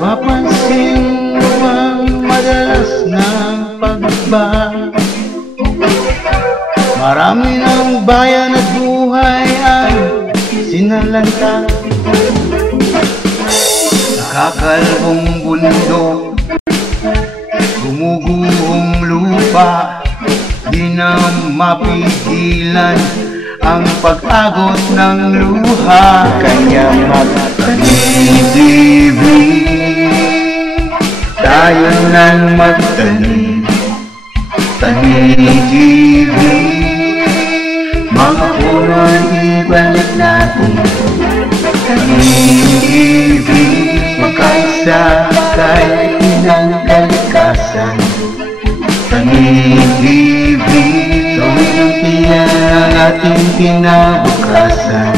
Papansin mo ang madalas ng pagbabago. Marami ng bayan at buhay ang sinalanta. Nakakalbong bundok, gumuguhong lupa, di na mapigilan ang pag-agos ng luha. Kaya magtanim-ibig, tayo nang magtanim. Tanim-ibig, mga puno'y ibalik natin. Tanim-ibig, magkaisa kahit inang kalikasan. Tanim-ibig, gawin ang tiyan ang ating kinabukasan.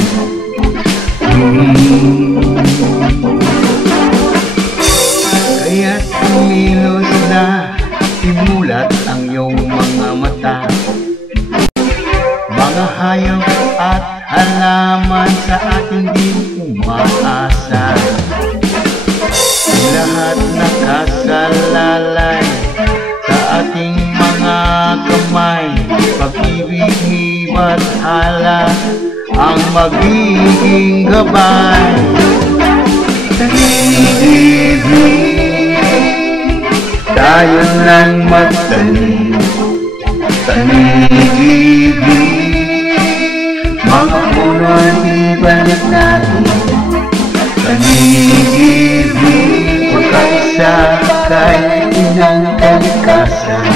Kaya't kumilos na, imulat ang iyong mga mata. Mga hayop at halaman sa ating din umaasa. Lahat nakasalalay sa ating mga kamay. Pag-ibig, hibat, hala ang magiging gabay. Tanim-ibig, tayo nang magtanim. Tanim-ibig, mga puno'y ibalik natin. Tanim-ibig, magkaisa kahit inang kalikasan.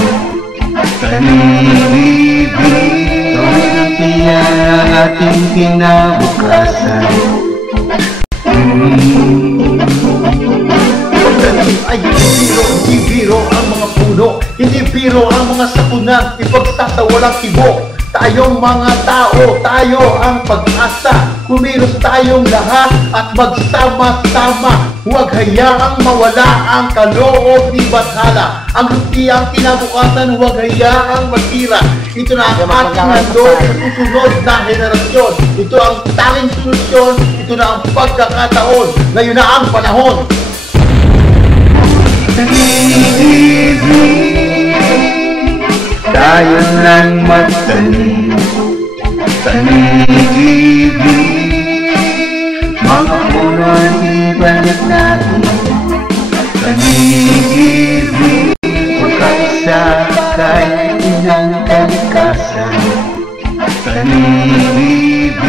Tanim-ibig, gawin ang tiyan ang ating kinabukasan. Ay, hindi biro ang mga puno, hindi biro ang mga sapunang ipagsasawalang kibo. Tayong mga tao, tayo ang pag-asa. Kumilos tayong lahat at magsama-sama. Huwag hayaang mawala ang kaloob ni Bathala. Ang lutiyang kinabukasan, huwag hayaang matira. Ito na ang ating handog sa susunod na henerasyon. Ito ang tanging solusyon, ito na ang pagkakataon. Ngayon na ang panahon. Tanim-ibig, tayo nang magtanim. Tanim-ibig, mga puno'y ibalik natin. Tanim-ibig, magkaisa kahit inang kalikasan. Tanim-ibig,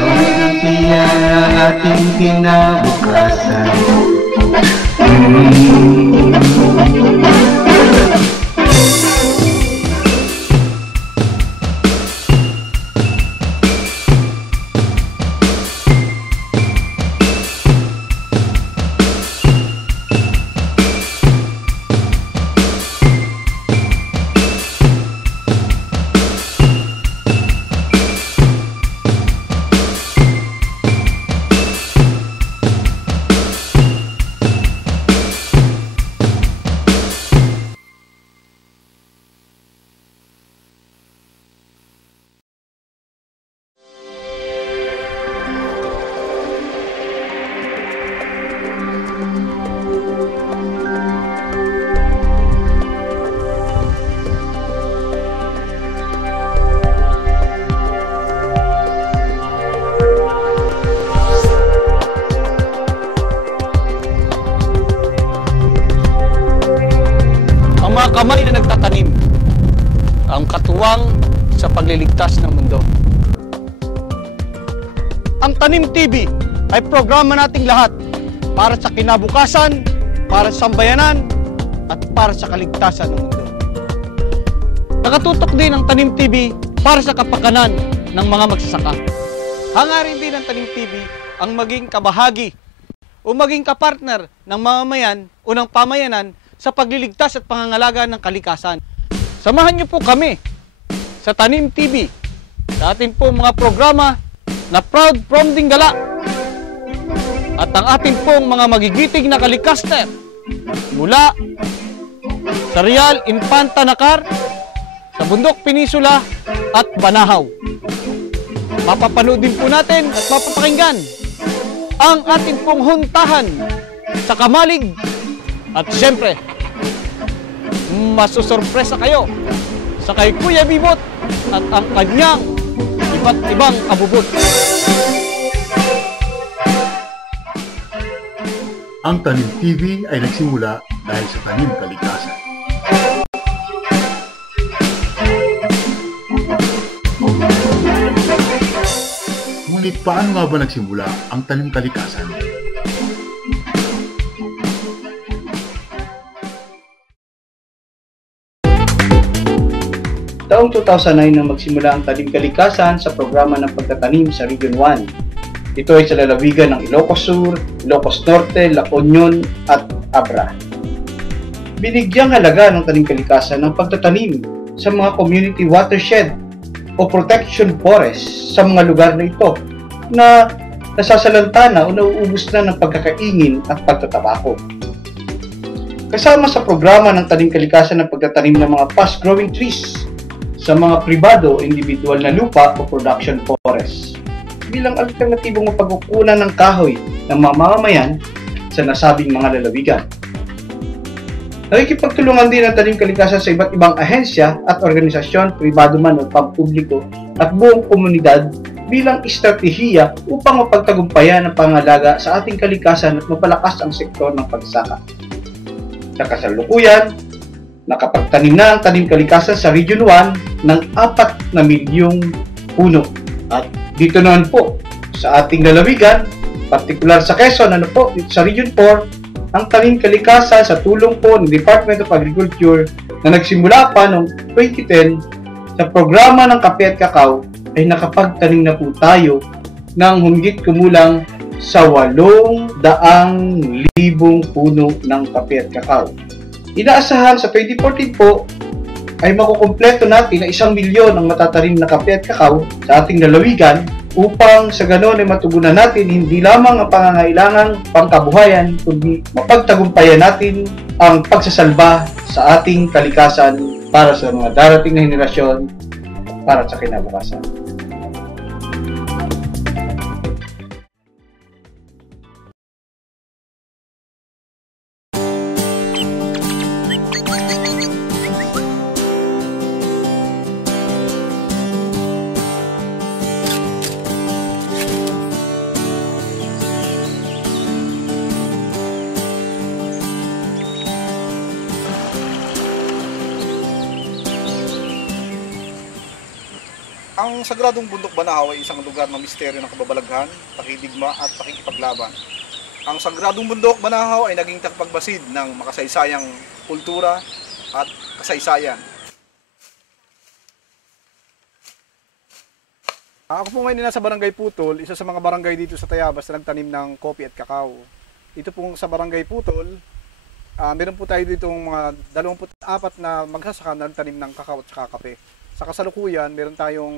gawin ang tiyan ang ating kinabukasan. Kamay na nagtatanim, ang katuwang sa pagliligtas ng mundo. Ang Tanim TV ay programa nating lahat para sa kinabukasan, para sa sambayanan, at para sa kaligtasan ng mundo. Nakatutok din ang Tanim TV para sa kapakanan ng mga magsasaka. Hangarin din ng Tanim TV ang maging kabahagi o maging kapartner ng mamamayan o ng pamayanan sa pagliligtas at pangangalaga ng kalikasan. Samahan niyo po kami sa Tanim TV sa atin pong mga programa na Proud from Dinggala at ang atin pong mga magigiting na kalikaster mula sa Real Infanta Nakar, sa Bundok Peninsula at Banahaw. Mapapanood din po natin at mapapakinggan ang ating pong huntahan sa Kamalig at siyempre masusurpresa kayo sa kay Kuya Bibot at ang kanyang iba't ibang abubot. Ang Tanim TV ay nagsimula dahil sa tanim kalikasan. Ngunit paano nga ba nagsimula ang tanim kalikasan? Taong 2009 nang magsimula ang tanim kalikasan sa programa ng pagtatanim sa Region 1. Ito ay sa lalawigan ng Ilocos Sur, Ilocos Norte, La Union at Abra. Binigyang halaga ng tanim kalikasan ng pagtatanim sa mga community watershed o protection forest sa mga lugar na ito na nasasalanta na o nauubos na ng pagkakaingin at pagtatabako. Kasama sa programa ng tanim kalikasan ng pagtatanim ng mga fast-growing trees sa mga pribado o individual na lupa o production forest bilang alternatibong mapagkukunan ng kahoy ng mga mamamayan sa nasabing mga lalawigan. Nakikipagtulungan din ang tanim kalikasan sa iba't ibang ahensya at organisasyon, pribado man o pampubliko at buong komunidad bilang estratehiya upang mapagtagumpayan ang pangalaga sa ating kalikasan at mapalakas ang sektor ng pagsasaka. Sa kasalukuyan, nakapagtanim na ang tanim kalikasan sa Region 1 ng 4 na milyong puno. At dito naman po sa ating lalawigan, partikular sa Quezon, sa Region 4, ang tanim kalikasan sa tulong po ng Department of Agriculture na nagsimula pa noong 2010 sa programa ng kape at kakao ay nakapagtanim na po tayo ng humigit kumulang sa 800,000 puno ng kape at kakao. Inaasahan sa 2014 po ay makukumpleto natin na 1 milyon ang matatanim na kape at kakao sa ating lalawigan upang sa ganon ay matugunan natin hindi lamang ang pangangailangang pangkabuhayan kundi mapagtagumpayan natin ang pagsasalba sa ating kalikasan para sa mga darating na henerasyon para sa kinabukasan. Ang Sagradong Bundok Banahaw ay isang lugar ng misteryo ng kababalaghan, pakidigma at pakikipaglaban. Ang Sagradong Bundok Banahaw ay naging tagapagbasid ng makasaysayang kultura at kasaysayan. Ako po ngayon nasa Barangay Putol, isa sa mga barangay dito sa Tayabas na nagtanim ng kopi at kakao. Ito pong sa Barangay Putol, meron po tayo dito mga 24 na magsasaka na nagtanim ng kakao at saka kape. Sa kasalukuyan, meron tayong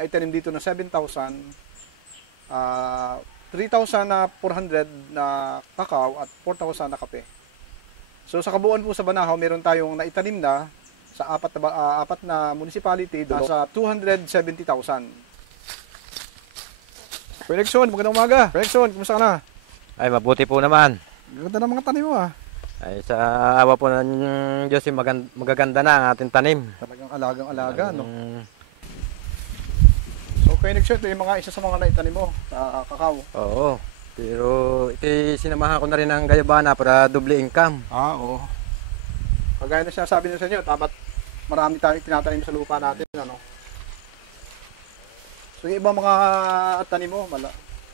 naitanim dito na 7,000, 3,400 na kakao at 4,000 na kape. So sa kabuuan po sa Banahaw, meron tayong naitanim na sa apat na municipality doon sa 270,000. Prenexon, magandang umaga. Prenexon, kumusta ka na? Ay, mabuti po naman. Ganda ng mga tanim mo ah. Ay, sa awa po ng Diyos, magaganda na ang ating tanim. Talagang alagang-alaga, no? So, Prenexon, ito yung isa sa mga naitanim mo sa kakao. Oo. Pero ito sinamahan ko na rin ng gayabana para double income. Oo. Kagaya na sinasabi nyo sa inyo, dapat marami tayong tinatanim sa lupa natin, ano? So, yung ibang mga tanim mo,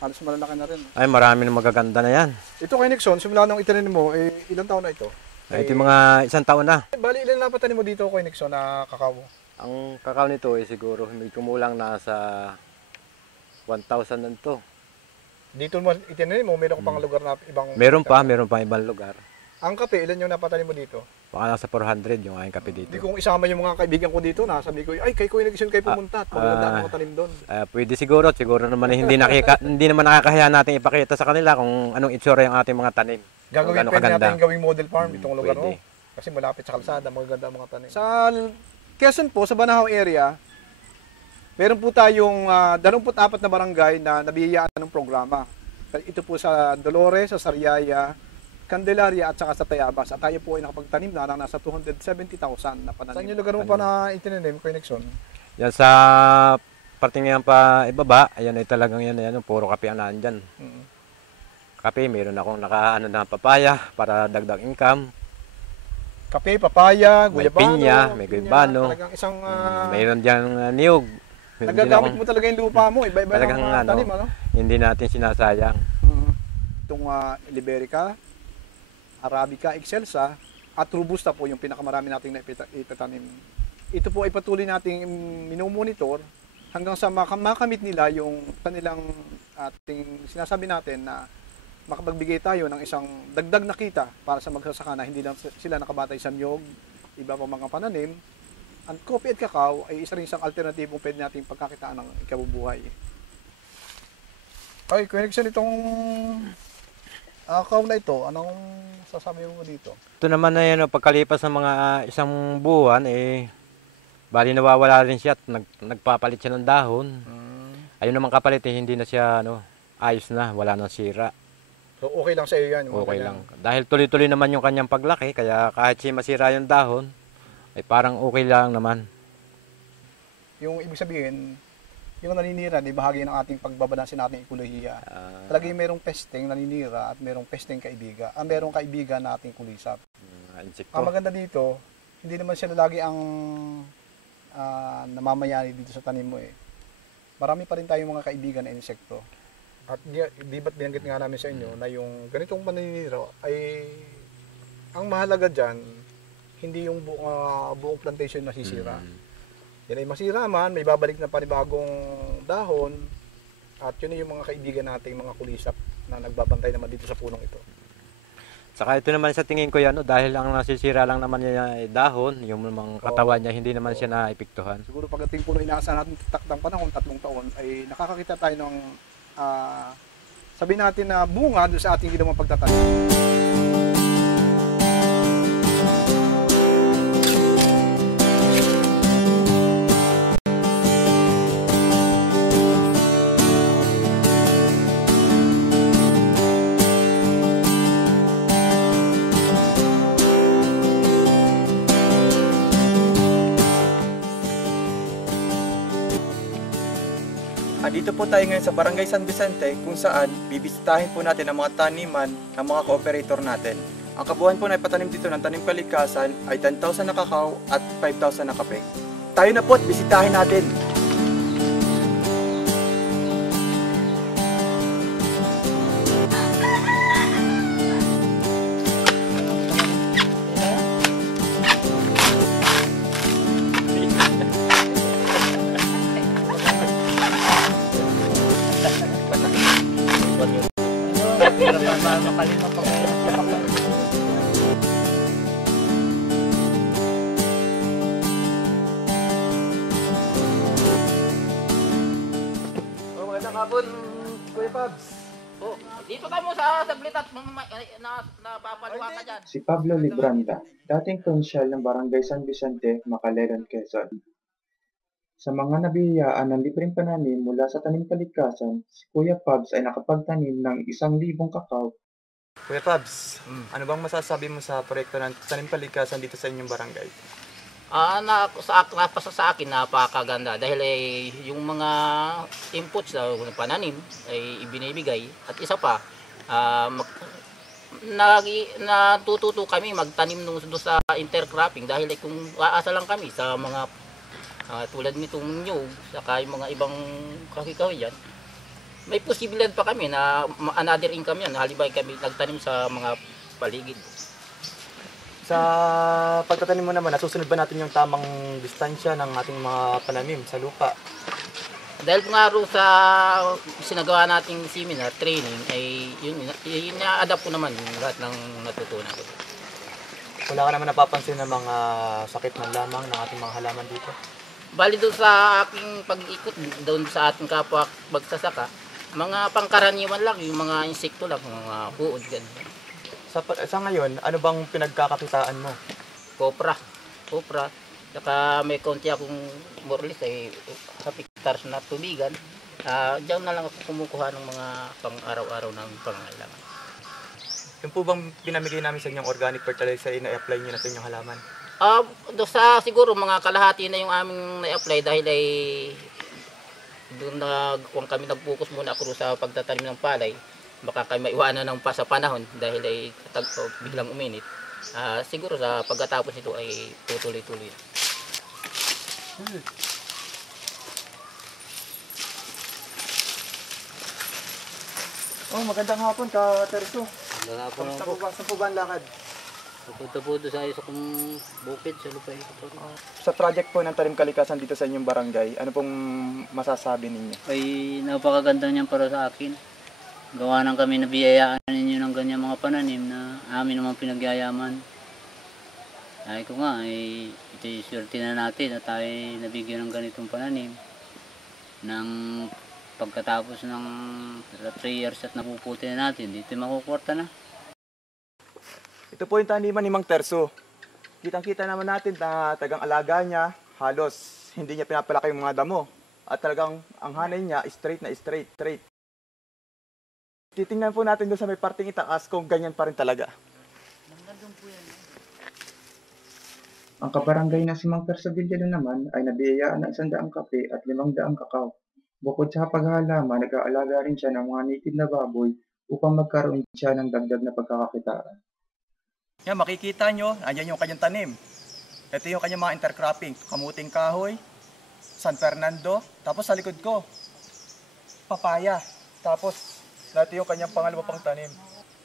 halos malalaki na rin. Ay, marami na magaganda na yan. Ito kay Nixon, simula nung itanim mo, ilang taon na ito? Ay, ito yung mga 1 taon na. Bali, ilan na patanim mo dito kay Nixon na kakao? Ang kakao nito ay siguro may kumulang nasa 1,000 na ito. Dito mo itinanim mo, meron ka pang lugar na ibang... Meron pa ibang lugar. Ang kape, ilan yung napatanim mo dito? Baka nasa 400 yung aking kape dito. Hindi kong isama yung mga kaibigan ko dito, nasabi ko, ay, kay Kuya Nixon kayo pumunta at maganda ang mga tanim doon. Pwede siguro naman hindi hindi naman nakakahiya natin ipakita sa kanila kung anong itsura yung ating mga tanim. Gagawin pwede natin gawing model farm itong lugar mo. Pwede. Kasi malapit sa kalsada, magaganda ang mga tanim. Sa Quezon po, sa Banahaw area, meron po tayong 24 na barangay na nabiyayaan ng programa. Ito po sa Dolores, sa Sariaya, Candelaria at saka sa Tayabas. At tayo po ay nakapagtanim na nasa 270,000 na pananim. Saan yung lugar mo pa na itinanim, Kuya Nixon? Yan sa parting yan pa ibaba, ayan ay talagang yan, puro kape ang nandyan. Kape, meron akong na papaya para dagdag income. Kape, papaya, May guyabano. pinya, may guyabano. Talagang isang... Mayroon diyang niyog. nagagamit mo talaga yung lupa mo. Iba-iba Talagang ng tanim, ano? Hindi natin sinasayang. Itong Liberica, Arabica, Excelsa, at Robusta po yung pinakamarami nating ipatanim. Ito po ay patuloy nating minomonitor hanggang sa makamit nila yung kanilang ating sinasabi natin na makapagbigay tayo ng isang dagdag na kita para sa magsasaka na hindi lang sila nakabatay sa niyog, iba pa mga pananim. Ang kopi at kakao ay isa rin isang alternatibong pwede nating pagkakitaan ng ikabubuhay. Okay, Kuya Nixon, itong kakao na ito, anong sasabi mo dito? Ito naman na yan, pagkalipas ng mga isang buwan, bali nawawala rin siya at nagpapalit siya ng dahon. Ayun naman kapalit, hindi na siya ayos na, wala nang sira. So okay lang sa iyo yan? Okay lang. Dahil tuloy-tuloy naman yung kanyang paglaki, kaya kahit siya masira yung dahon, ay parang okay lang naman. Yung ibig sabihin, yung naninira, di bahagi ng ating pagbabalansin nating ekolohiya. Talagang merong pesting naninira at merong pesting kaibigan. Merong kaibigan na ating kulisap. Ang maganda dito, hindi naman sila lagi ang namamayani dito sa tanim mo . Marami pa rin tayong mga kaibigan na insekto. At di ba't binanggit nga namin sa inyo na yung ganitong paninira ay ang mahalaga dyan, hindi yung buong plantation nasisira. Yan ay masira man, may babalik na panibagong dahon at yun yung mga kaibigan nating mga kulisap na nagbabantay naman dito sa punong ito. Saka ito naman sa tingin ko yan, dahil ang nasisira lang naman niya dahon, yung mga katawan niya, hindi naman siya naipiktuhan. Siguro pagdating puno inaasahan natin takdang panahon, 3 taon, ay nakakakita tayo ng sabihin natin na bunga doon sa ating ginawang pagtatanim. Dito po tayo ngayon sa Barangay San Vicente kung saan bibisitahin po natin ang mga taniman ng mga cooperator natin. Ang kabuuan po na ipatanim dito ng tanim kalikasan ay 10,000 na kakao at 5,000 na kape. Tayo na po at bisitahin natin. Magandang hapon, Kuya Pabs. Dito ka mo sa saglit at napapaluha ka dyan. Si Pablo Libranda, dating konsyal ng Barangay San Vicente, Macaleran, Quezon. Sa mga nabiyayaan ng libreng pananim mula sa tanim kalikasan, si Kuya Pabs ay nakapagtanim ng 1,000 kakao. Kuya Pabs, ano bang masasabi mo sa proyekto ng tanim kalikasan dito sa inyong barangay? Sa akin napakaganda dahil yung mga inputs na pananim ay ibinibigay at isa pa natututo kami magtanim doon sa intercropping dahil kung aasa lang kami sa mga tulad nitong nyug saka yung mga ibang kahoy-kahoy yan, may posibilidad pa kami na another income yan halibay kami nagtanim sa mga paligid. Sa pagtatanim mo naman, nasusunod ba natin yung tamang distansya ng ating mga pananim sa lupa? Dahil nga ro sa sinagawa nating seminar, training, ay yun na-adapt ko naman yung lahat ng natutunan ko. Wala ka naman napapansin ng mga sakit man lamang ng ating mga halaman dito? Bali doon sa aking pag-ikot, doon sa ating kapwa magsasaka, mga pangkaraniwan lang, yung mga insekto lang, mga buod, ganun. Sa ngayon, ano bang pinagkakakitaan mo? Kopra. Saka may konti akong morlis ay hectares na tubigan. Diyan na lang ako kumukuha ng mga pang-araw-araw ng pangailangan. Yung po bang pinamigay namin sa inyong organic fertilizer ay na-apply nyo na sa inyong halaman? Do sa siguro mga kalahati na yung aming na-apply dahil ay doon kung kami nag-focus muna ako sa pagtatanim ng palay, baka kami maiwanan ng pa sa panahon dahil ay biglang uminit. Siguro sa pagkatapos nito ay tutuloy-tuloy. Magandang hapon ka, Terso. Magandang hapon po. Saan po ba ang lakad? Pupunta po doon sa isa kong bukid sa lupa ito. Sa project po ng Tanim Kalikasan dito sa inyong barangay, ano pong masasabi ninyo? Ay napakaganda niyan para sa akin. Gawa ng kami nabiyayaan ninyo ng ganyan mga pananim na amin naman pinagyayaman. Ay ko nga, ito yung swerte na natin at tayo nabigyan ng ganitong pananim. Nang pagkatapos ng 3 years at napuputi na natin, dito makukwarta na. Ito po yung taniman ni Mang Terso. Kitang-kita naman natin na tagang alaga niya, halos hindi niya pinapalaki yung mga damo. At talagang ang hanay niya, straight. Titingnan po natin doon sa may parting itaas kung ganyan pa rin talaga. Ang kabarangay na si Mang Terso Villano naman ay nabiyayaan ng 100 kape at 500 kakao. Bukod sa paghahalaman, nag-aalaga rin siya ng mga native na baboy upang magkaroon siya ng dagdag na pagkakakitaan. Yan, makikita nyo, andyan yung kanyang tanim. Ito yung kanyang mga intercropping, kamuting kahoy, San Fernando, tapos sa likod ko, papaya. Tapos, natin yung kanyang pangalawa pang tanim.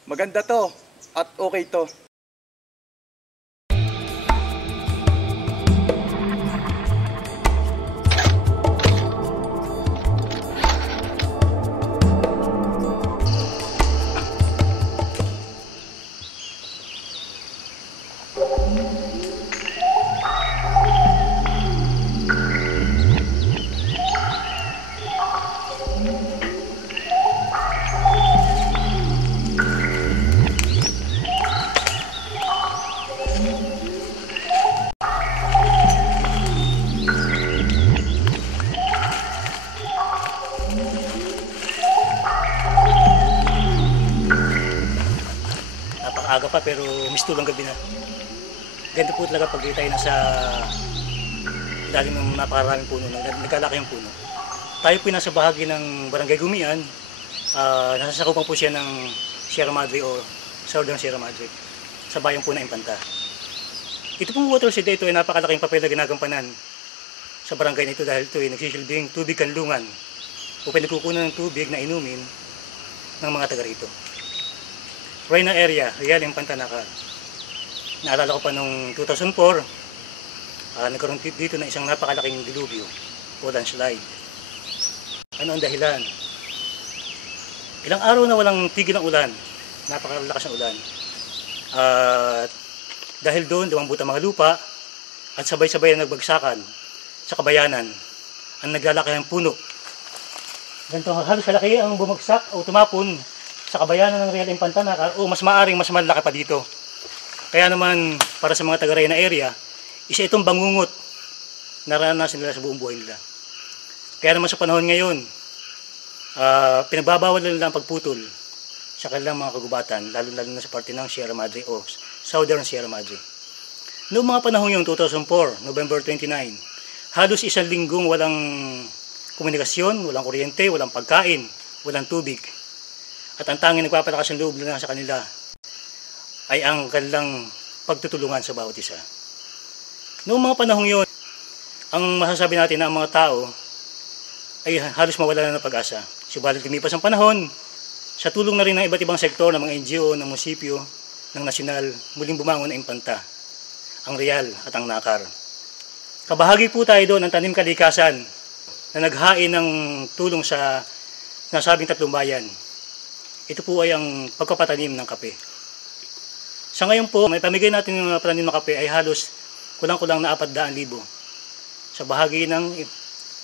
Maganda to, at okay to. Aga pa pero mistulang gabi na. Ganito po talaga pag tayo nasa ilalim ng napakaraming puno, nagkalaki yung puno. Tayo po nasa bahagi ng Barangay Gumian, nasasakupan po siya ng Sierra Madre o Southern Sierra Madre sa bayan po na Impanta. Ito pong watershed ito ay napakalaking papel na ginagampanan sa barangay nito dahil ito ay nagsisilbing tubig kanlungan o pinagkukunan ng tubig na inumin ng mga taga rito. Reyna area, Real Impanta Nakar. Naalala ko pa noong 2004, nagkaroon dito na isang napakalaking dilubyo o landslide. Ano ang dahilan? Ilang araw na walang tigil ng ulan, napakalakas ng ulan. Dahil doon, dumambut ang mga lupa at sabay-sabay na nagbagsakan sa kabayanan ang naglalaki ng puno. Ganito halos kalaki ang bumagsak o tumapon sa kabayanan ng Real Impanta Nakar o mas maaring mas malaki pa dito. Kaya naman para sa mga taga-Reyna area, isa itong bangungot na naranasan nila sa buong buhay nila. Kaya naman sa panahon ngayon, pinagbabawal nila ang pagputol sa kanilang mga kagubatan, lalo-lalo na sa parte ng Sierra Madre o Southern Sierra Madre. Noong mga panahon yung 2004, November 29, halos 1 linggong walang komunikasyon, walang kuryente, walang pagkain, walang tubig. At ang tanging nagpapalakas ng loob na sa kanila ay ang kanilang pagtutulungan sa bawat isa. Noong mga panahong yon, ang masasabi natin na ang mga tao ay halos mawala na ng pag-asa. Subalit lumipas ang panahon, sa tulong na rin ng iba't ibang sektor ng mga NGO, ng munisipyo, ng nasyonal, muling bumangon ang Impanta, ang Real at ang Nakar. Kabahagi po tayo doon ng Tanim Kalikasan na naghain ng tulong sa nasabing 3 bayan. Ito po ay ang pagpapatanim ng kape. Sa ngayon po, may pamigay natin ng pananim na kape ay halos kulang-kulang na 400,000 sa bahagi ng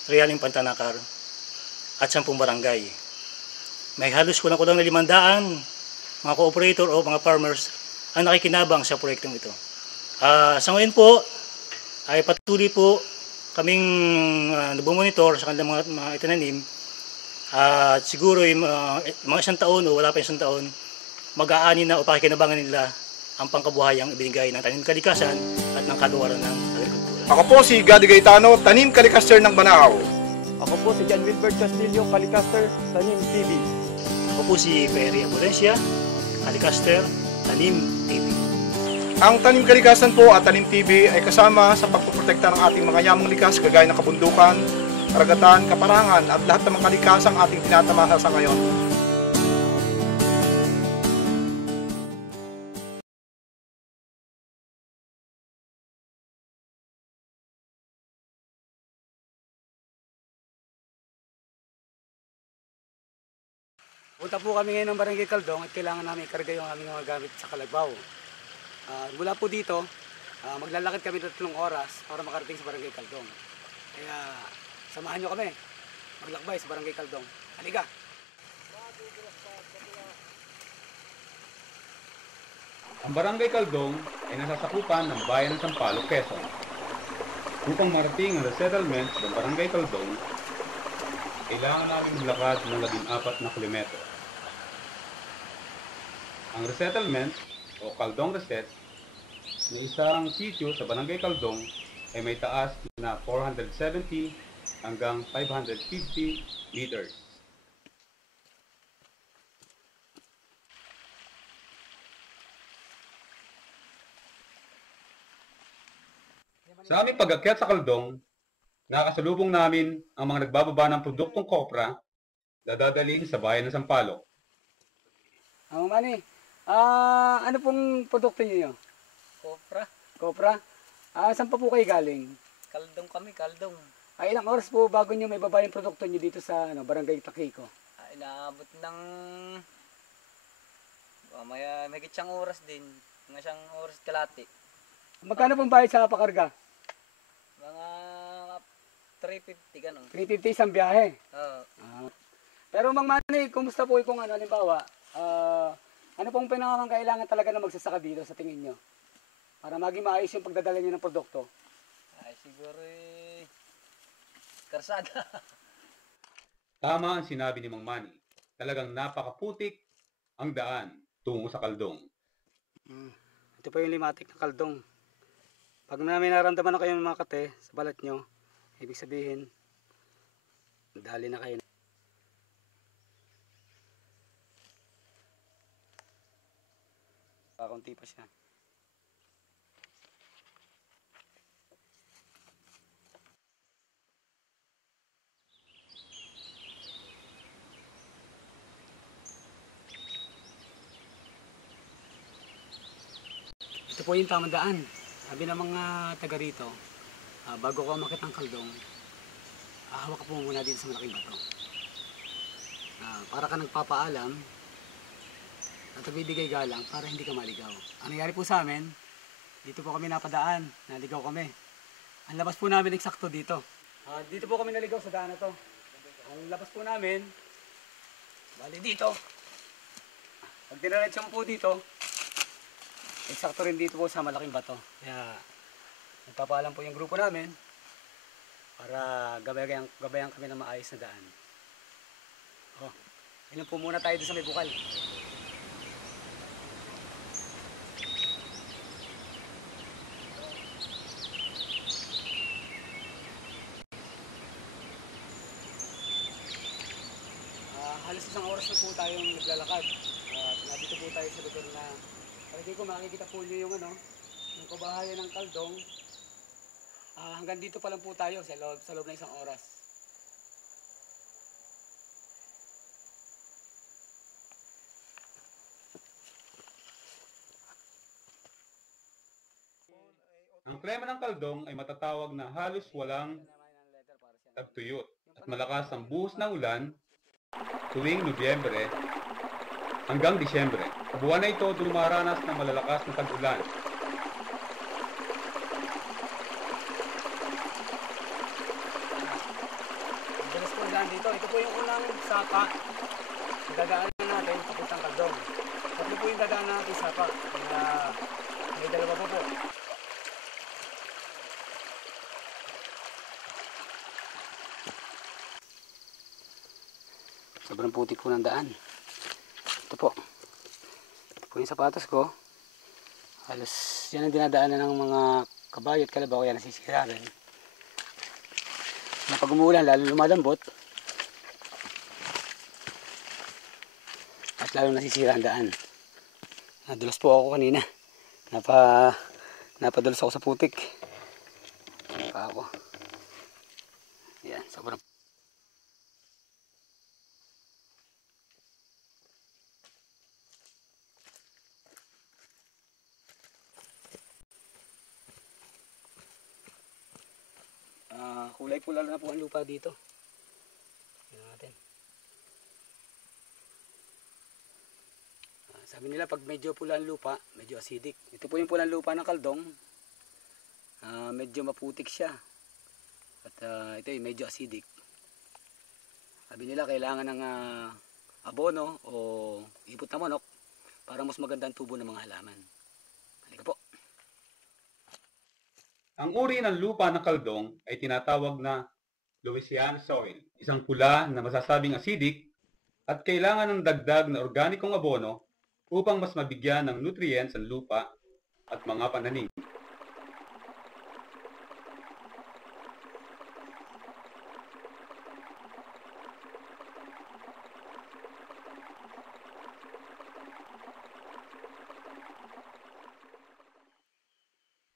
Realing Pantanakar at 10 barangay. May halos kulang-kulang na 500 mga cooperator o mga farmers ang nakikinabang sa proyektong ito. Sa ngayon po, ay patuloy po kaming nabumonitor sa kanilang mga itinanim. At siguro mga isang taon o wala pa isang taon, mag-aani na o pakikinabangan nila ang pangkabuhayang ibinigay ng Tanim Kalikasan at ng Kaluwaran ng Agrikultura. Ako po si Gadi Gaetano, Tanim Kalikaster ng Banao. Ako po si John Wilbert Castillo, Kalikaster, Tanim TV. Ako po si Perry Abulencia, Kalikaster, Tanim TV. Ang Tanim Kalikasan po at Tanim TV ay kasama sa pagpoprotekta ng ating mga yamang likas kagaya ng kabundukan, karagatan, kaparangan at lahat ng mga kalikasang ating tinatamasa sa ngayon. Punta po kami ngayon ng Barangay Caldong at kailangan namin ikarga yung aming mga gamit sa Calagbaw. Mula po dito, maglalakad kami 3 oras para makarating sa Barangay Caldong. Kaya samahan nyo kami maglakbay sa Barangay Caldong. Halika! Ang Barangay Caldong ay nasasakupan ng bayan ng Sampaloc, Quezon. Upang marating ang resettlement ng Barangay Caldong, kailangan namin maglakad ng 14 na kilometro. Ang resettlement o Caldong Reset na isang sitio sa Barangay Caldong ay may taas na 470 hanggang 550 meters. Sa aming pag-akyat sa Caldong, nakasalubong namin ang mga nagbababa ng produktong kopra na dadalhin sa bayan ng Sampaloc. Mani, ano pong produkto niyo? Kopra. Kopra? Saan pa po kayo galing? Kaldong kami, Kaldong. Ilang oras po bago niyo may baba yung produkto niyo dito sa Barangay Takiko? Inaabot ng may gitsang oras din. Mga isang oras kalati. Magkano pong bayad sa pakarga? Mga 350 ganun. 350 isang biyahe? Oo. Pero Mang Manny, kumusta po kung halimbawa, ano pong pinakakailangan talaga na magsasaka dito sa tingin nyo? Para maging maayos yung pagdadala nyo ng produkto? Ay, siguro karsada. Tama ang sinabi ni Mang Manny. Talagang napakaputik ang daan tungo sa Caldong. Ito po yung limatik na Caldong. Pag namin naramdaman na kayo mga kate sa balat nyo, ibig sabihin, dali na kayo. Kakunti pa siya. Ito po yung tamang daan. Sabi ng mga taga rito, bago ko umakit ng Caldong, hawak ka po muna din sa malaking bato. Para ka nagpapaalam at nagbibigay galang para hindi ka maligaw. Ang nangyari po sa amin, dito po kami napadaan, naligaw kami. Ang labas po namin eksakto dito. Dito po kami naligaw sa daan na to. Ang labas po namin, bali dito. Pag dinaretso mo po dito, eksakto rin dito po sa malaking bato. Kaya nagpapaalam po yung grupo namin para gabayan kami ng maayos na daan. Inom po muna tayo doon sa may bukal. Halos isang oras na po tayong naglalakad. Nandito po tayo sa lugar na palagi ko makikita po nyo yung yung kabahayan ng Caldong. Hanggang dito pa lang po tayo sa loob ng isang oras. Ang klima ng Caldong ay matatawag na halos walang tagtuyot at malakas ang buhos na ulan tuwing Nobyembre hanggang Disyembre. Sa buwan na ito, dumaranas ng malalakas na tag-ulan. Dalas po daan dito. Ito po yung unang sapa. Dadaanan natin papuntang Caldong. Tatlo po yung dadaanan natin sapa. Kaya may dalawa po po. Sobrang putik po ng daan. Ito po. Ito po yung sapatos ko. Halos yan ang dinadaanan ng mga kabayo at kalabaw kaya nasisira rin. Na pag umuulan lalo lumalambot at lalo nasisira ang daan. Nadulas po ako kanina. Napadulas ako sa putik. Pa ako. Yan, sobrang kulay pula na po ang lupa dito. Tingnan natin. Sabi nila pag medyo pula ang lupa, medyo acidic. Ito po yung pulang lupa ng Caldong. Medyo maputik siya. At ito yung medyo acidic. Sabi nila kailangan ng abono o ipot na manok para mas magandang tubo ng mga halaman. Halika po. Ang uri ng lupa ng Caldong ay tinatawag na Louisiana soil, isang pula na masasabing acidic at kailangan ng dagdag na organikong abono upang mas mabigyan ng nutrients ang lupa at mga pananim.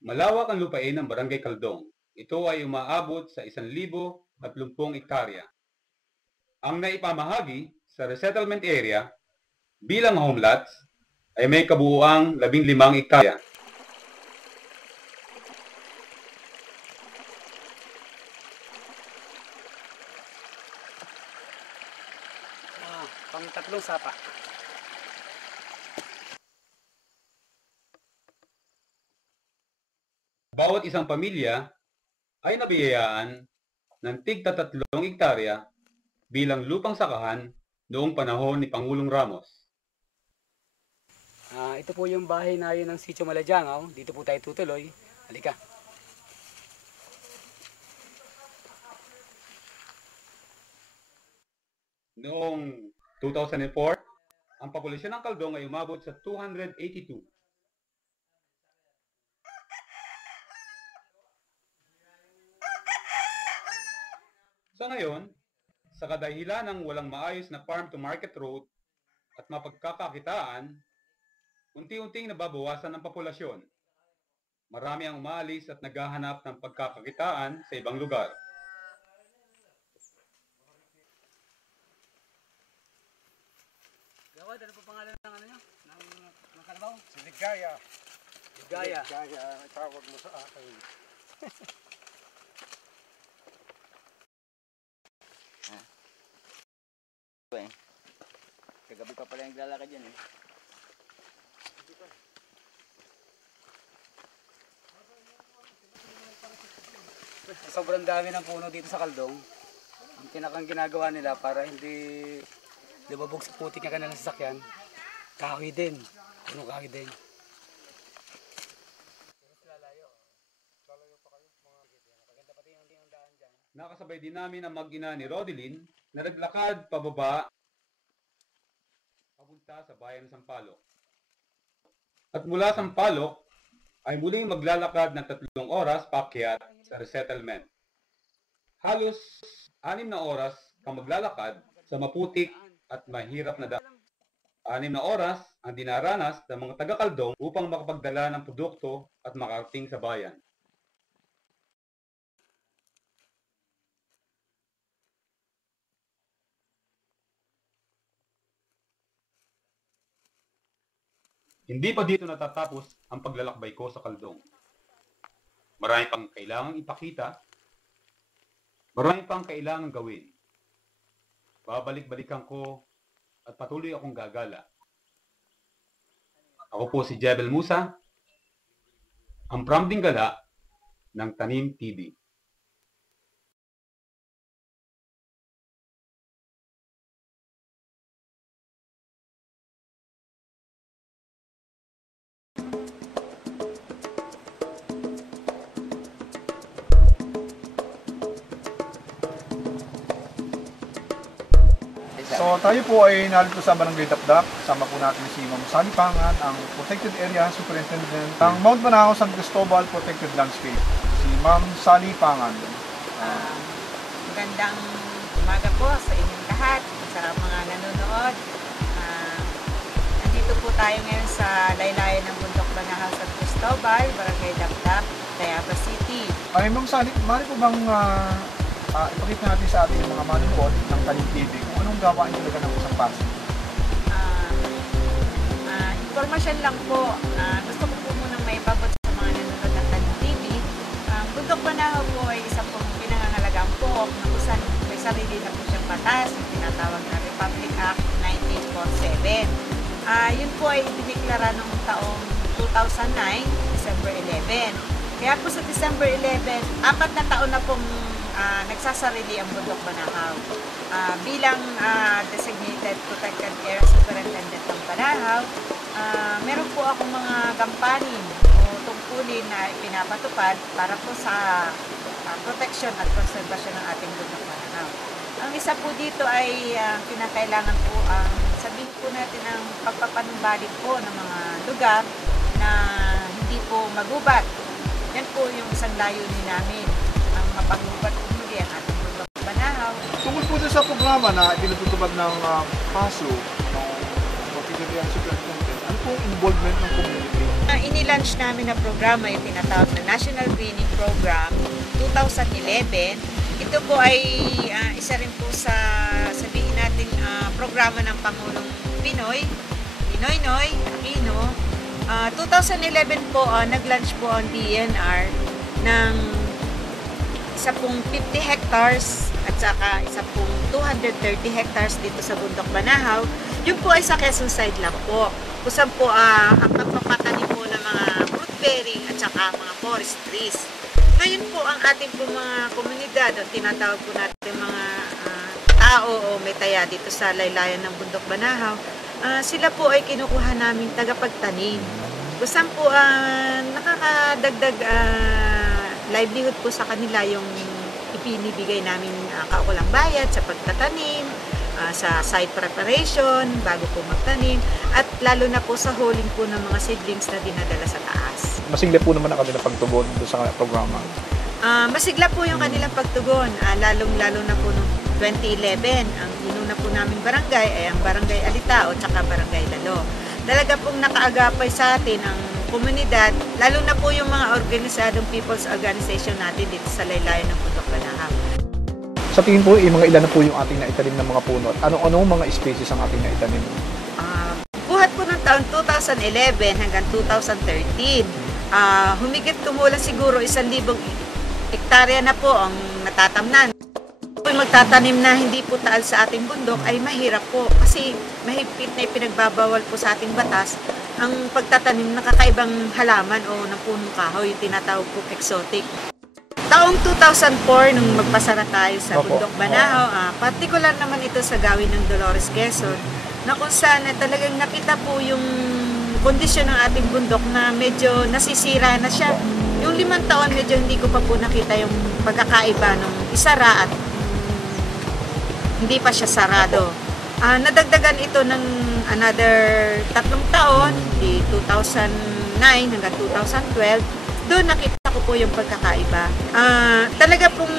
Malawak ang lupain ng Barangay Caldong. Ito ay umaabot sa 1,030 hektarya. Ang naipamahagi sa resettlement area bilang homelots ay may kabuuang 15 hektarya. Pang tatlong sapa. Bawat isang pamilya ay nabiyayaan ng tig-3 hektarya bilang lupang sakahan noong panahon ni Pangulong Ramos. Ito po yung bahay na yun ng Sitio Malajangaw. Dito po tayo tutuloy. Halika. Noong 2004, ang populasyon ng Caldong ay umabot sa 282. Sa ngayon, sa kadahilan ng walang maayos na farm-to-market road at mapagkakakitaan, unti-unting nababawasan ang populasyon. Marami ang umaalis at naghahanap ng pagkakakitaan sa ibang lugar. Gawad, ano po pangalan ng ano nyo? Ng kalabaw? Si Ligaya. Ligaya. Ligaya, tawag mo sa akin. Kagabi pa pala yung naglalakad yan eh. Sobrang dami ng puno dito sa Caldong. Ang pinakang ginagawa nila para hindi lumabog sa putik ng kanilang sasakyan, kahoy din. Puno kahoy din. Nakasabay din namin ang mag-ina ni Rodelyn na naglakad pababa papunta sa bayan ng Sampaloc. At mula Sampaloc ay muling maglalakad ng 3 oras paakyat sa resettlement. Halos 6 na oras kang maglalakad sa maputik at mahirap na daan. 6 na oras ang dinaranas ng mga taga-Caldong upang makapagdala ng produkto at makarating sa bayan. Hindi pa dito natatapos ang paglalakbay ko sa Caldong. Marami pang kailangang ipakita, marami pang kailangang gawin. Babalik-balikan ko at patuloy akong gagala. Ako po si Jebel Musa, ang prompting gala ng Tanim TV. So tayo po ay narito sa Barangay Dapdap. Kasama po natin si Ma'am Sally Pangan, ang Protected Area Superintendent ng Mount Banahaw San Cristobal Protected Landscape. Si Ma'am Sally Pangan. Magandang umaga po sa inyong lahat, sa mga nanonood. Nandito po tayo ngayon sa laylayan ng Bundok Banahaw San Cristobal, Barangay Dapdap, Tayabas City. Ay Ma'am Sally, mali po bang ipakita natin sa ating mga manonood ng Tanim TV kung anong gawain talaga ng isang paso? Informasyon lang po. Gusto ko po munang maipabot sa mga nanonood ng Tanim TV. Bundok Banahaw po ay isa pong pinangangalagang pook na kung saan may sarili na po siyang batas, yung tinatawag na Republic Act 1947. Yun po ay diniklara noong taong 2009, December 11. Kaya po sa December 11, 4 na taon na pong nagsasarili ang Bundok Banahaw. Bilang designated Protected Area Superintendent ng Banahaw, meron po akong mga gampanin o tungkulin na pinapatupad para po sa protection at conservation ng ating Bundok Banahaw. Ang isa po dito ay kinakailangan po sabihin po natin ang pagpapanumbalik po ng mga lugar na hindi po magubat. Yan po yung isang layunin namin, ang mapagubat po muli ang ating Bundok Banahaw. Tungkol po sa programa na pinatutupad ng PASO, ng Protected Area Superintendent, ano po involvement ng community? Ini-launch namin na programa yung tinatawag na National Greening Program 2011. Ito po ay isa rin po sa sabihin natin programa ng Pangulong Pinoy Aquino. 2011 po nag-launch po ang DNR ng isa pong 50 hectares at saka isa pong 230 hectares dito sa Bundok Banahaw. Yun po ay sa Quezon side lang po. Kusan po ang pagpapatanim po ng mga fruit bearing at saka mga forest trees. Ngayon po ang ating po mga komunidad o tinatawag po natin mga tao o may taya dito sa laylayan ng Bundok Banahaw, sila po ay kinukuha naming tagapagtanim. Kusan po nakakadagdag livelihood po sa kanila yung ipinibigay namin kaukulang bayad sa pagtatanim, sa site preparation bago po magtanim, at lalo na po sa hauling po ng mga seedlings na dinadala sa taas. Masigla po naman ang kanilang pagtugon sa programa. Masigla po yung kanilang pagtugon, lalong-lalo na po noong 2011. Ang inuna po naming barangay ay ang Barangay Alitao at saka Barangay Lalo. Talaga pong nakaagapay sa atin ang komunidad, lalo na po yung mga organisadong people's organization natin dito sa laylayan ng Bundok Banahaw. Sa tingin po, mga ilan na po yung ating naitanim ng mga puno? Anong mga species ang ating naitanim? Buhat po ng taon 2011 hanggang 2013, humigit kumulang siguro 1,000 hektarya na po ang natatamnan. Kung magtatanim na hindi po taal sa ating bundok ay mahirap po kasi mahigpit na ipinagbabawal po sa ating batas ang pagtatanim ng kakaibang halaman o ng punong kahoy, yung tinatawag po exotic. Taong 2004, nung magpasara tayo sa Bundok Banahaw, particular naman ito sa gawin ng Dolores Quezon, na kung saan talagang nakita po yung kondisyon ng ating bundok na medyo nasisira na siya. Yung 5 taon, medyo hindi ko pa po nakita yung pagkakaiba ng isara at hindi pa siya sarado. Nadagdagan ito ng another 3 taon, di 2009 hanggang 2012. Doon nakita ko po yung pagkakaiba. Talaga kung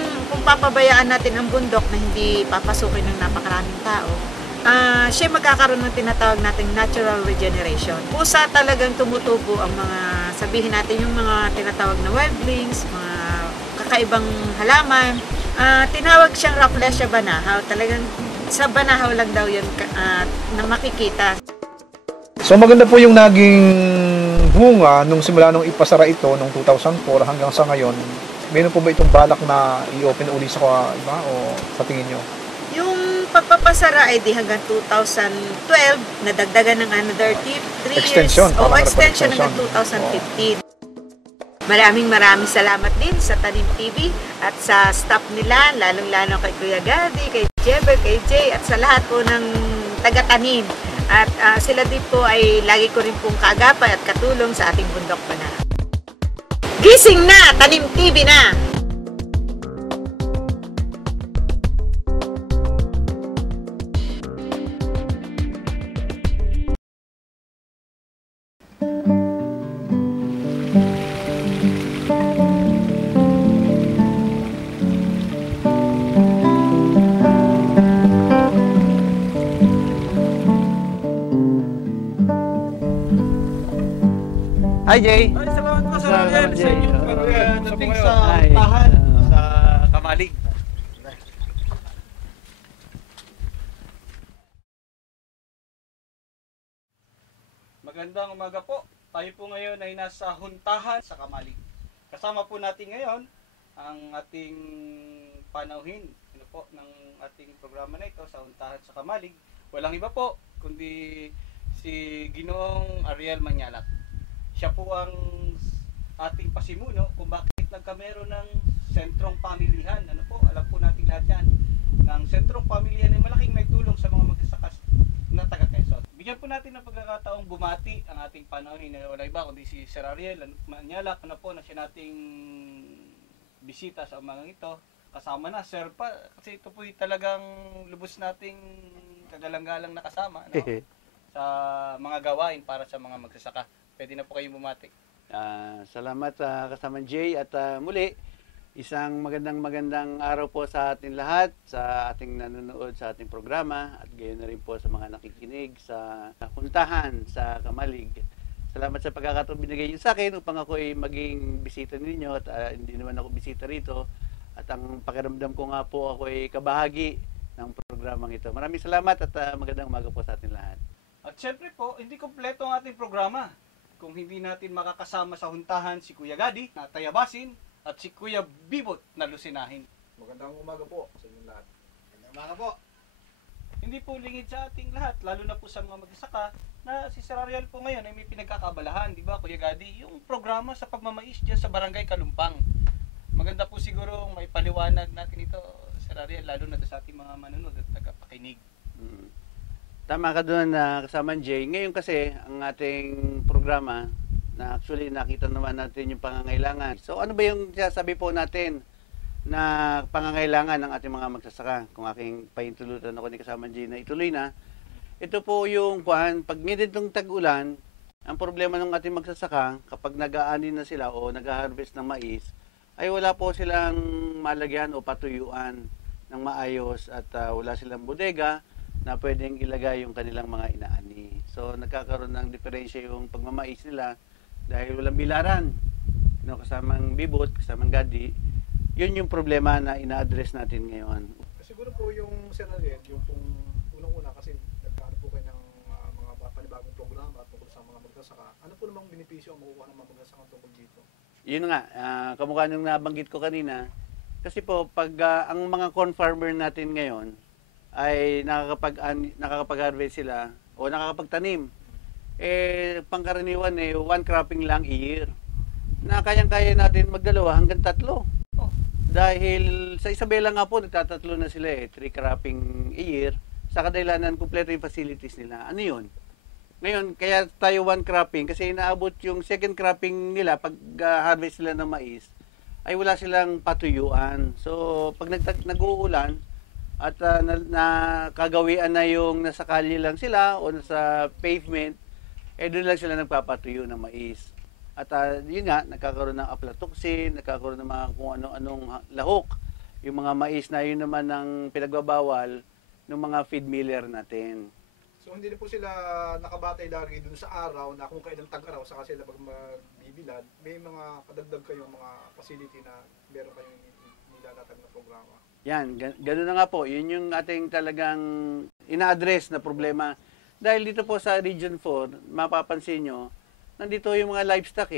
papabayaan natin ang bundok na hindi papasukin ng napakaraming tao, siya magkakaroon ng tinatawag nating natural regeneration. Pusa talagang tumutubo ang mga, sabihin natin yung mga tinatawag na wildlings, mga kakaibang halaman. Tinawag siyang Rafflesia Banahaw. Talagang sa Banahaw lang daw yun na makikita. So maganda po yung naging bunga nung simula nung ipasara ito nung 2004 hanggang sa ngayon. Meron po ba itong balak na i-open uli sa iba o sa tingin nyo? Yung pagpapasara ay di hanggang 2012, nadagdagan ng another 3 Extension, years. O tama na extension extension. hanggang 2015. Maraming salamat din sa Tanim TV at sa staff nila, lalong-lalo kay Kuya Gadi, kay Jeber, kay Jay, at sa lahat po ng taga-tanim. At sila din po ay lagi ko rin pong kaagapay at katulong sa ating bundok banana. Gising na! Tanim TV na! Hi, Jay. Ay, salamat po sa Salamat, Ariel sa Jay. inyong Oo. pagdating sa Ay. tahan sa Kamalig. Magandang umaga po. Tayo po ngayon ay nasa Huntahan sa Kamalig. Kasama po natin ngayon ang ating panauhin ng ating programa na ito sa Huntahan sa Kamalig. Walang iba po kundi si Ginoong Ariel Manyalak. Siya po ang ating pasimuno kung bakit nagkamero ng sentrong pamilihan. Ano po, alam po natin lahat yan. Ng sentrong pamilihan ay malaking naitulong sa mga magsasaka na taga Quezon. Bigyan po natin ng pagkakataong bumati ang ating panahon na wala iba kundi si Sir Ariel Manyalak na po na siya nating bisita sa umagang ito. Kasama na Sir pa kasi ito po talagang lubos nating kagalang-galang na kasama no? Sa mga gawain para sa mga magsasaka. Pwede na po kayong bumati. Salamat kasama Jay at muli isang magandang araw po sa ating lahat, sa ating nanonood sa ating programa at gayon na rin po sa mga nakikinig sa Huntahan sa Kamalig. Salamat sa pagkakataon binigay niyo sa akin upang ako ay maging bisita ninyo at hindi naman ako bisita rito at ang pakiramdam ko nga po ako ay kabahagi ng programang ito. Maraming salamat at magandang umaga po sa ating lahat. At syempre po, hindi kompleto ang ating programa kung hindi natin makakasama sa Huntahan si Kuya Gadi na tayabasin at si Kuya Bibot na lusinahin. Magandang umaga po sa inyong lahat. Magandang umaga po. Hindi po lingid sa ating lahat, lalo na po sa mga magsasaka na si Sir Ariel po ngayon ay may pinagkakabalahan, di ba Kuya Gadi? Yung programa sa pagmamais dyan sa Barangay Kalumpang. Maganda po siguro may paliwanag natin ito, Sir Ariel, lalo na sa ating mga manunod at tagapakinig. Tama ka doon na kasama Jay. Ngayon kasi ang ating programa na actually nakita naman natin yung pangangailangan. So ano ba yung sinasabi po natin na pangangailangan ng ating mga magsasaka? Kung aking pahintulutan ako ni kasama Jay na ituloy na. Ito po yung pag nitong tag-ulan, ang problema ng ating magsasaka kapag nag-aani na sila o nag-harvest ng mais, ay wala po silang malagyan o patuyuan ng maayos at wala silang bodega na pwedeng ilagay yung kanilang mga inaani. So nagkakaroon ng diferensya yung pagmamais nila dahil walang bilaran. Kasamang Bibot, kasamang Gadi, yun yung problema na ina-address natin ngayon. Siguro po yung Sir Ariel, yung pong unang-una kasi nagkaano po kayo ng mga panibagong programa tungkol sa mga magsasaka. Ano po namang benepisyo ang makukuha ng mga magsasaka tungkol dito? Yun nga, kamukha nung nabanggit ko kanina, kasi po pag ang mga corn farmer natin ngayon ay nakakapag-harvest sila o nakakapagtanim. Pangkaraniwan one cropping lang a year. Na kayang-kaya natin magdalawa hanggang 3. Dahil sa Isabela nga po, nagtatatlo na sila 3 cropping a year. Sa kadahilanan, kumpleto yung facilities nila. Ano yun? Ngayon, kaya tayo one cropping kasi inaabot yung second cropping nila pag harvest sila ng mais ay wala silang patuyuan. So, pag nag-uulan, at nakagawian na yung nasa kalye lang sila o nasa pavement, doon lang sila nagpapatuyo ng mais. At yun nga, nagkakaroon ng aflatoxin, nagkakaroon ng mga kung ano-anong lahok. Yung mga mais na yun naman ang pinagbabawal ng mga feed miller natin. So hindi na po sila nakabatay lagi dun sa araw na kung kailan tag-araw saka sila pag magbibilad, may mga kadagdag kayong mga facility na meron kayong nilalatag na programa. Yan, gano'n na nga po. Yun yung ating talagang ina-address na problema. Dahil dito po sa Region 4, mapapansin nyo, nandito yung mga livestock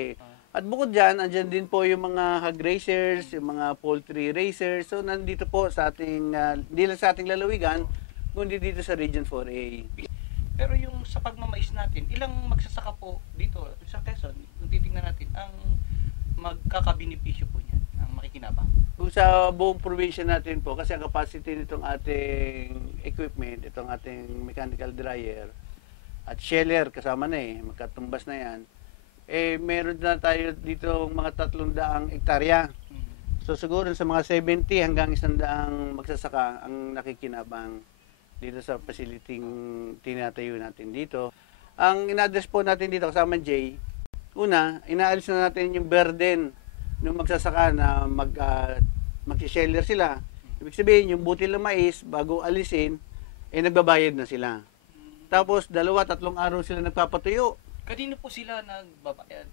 At bukod dyan, andyan din po yung mga hog raisers, yung mga poultry raisers. So nandito po sa ating, hindi lang sa ating lalawigan, kundi dito sa Region 4A. Pero yung sa pagmamais natin, ilang magsasaka po dito sa Quezon, kung titingnan natin, ang magkakabenepisyo po niyan, ang makikinabang? Kung sa buong probinsya natin po, kasi ang capacity nitong ating equipment, itong ating mechanical dryer, at sheller, kasama na magkatumbas na yan, meron na tayo dito mga 300 hektarya. So siguro sa mga 70 hanggang 100 magsasaka ang nakikinabang dito sa facility tinatayo natin dito. Ang ina-address po natin dito kasama Jay, una, inaalis na natin yung burden ng magsasaka na mag-sheller sila. Ibig sabihin, yung butil ng mais, bago alisin, nagbabayad na sila. Tapos, 2-3 araw sila nagpapatuyo. Kanino po sila nagbabayad?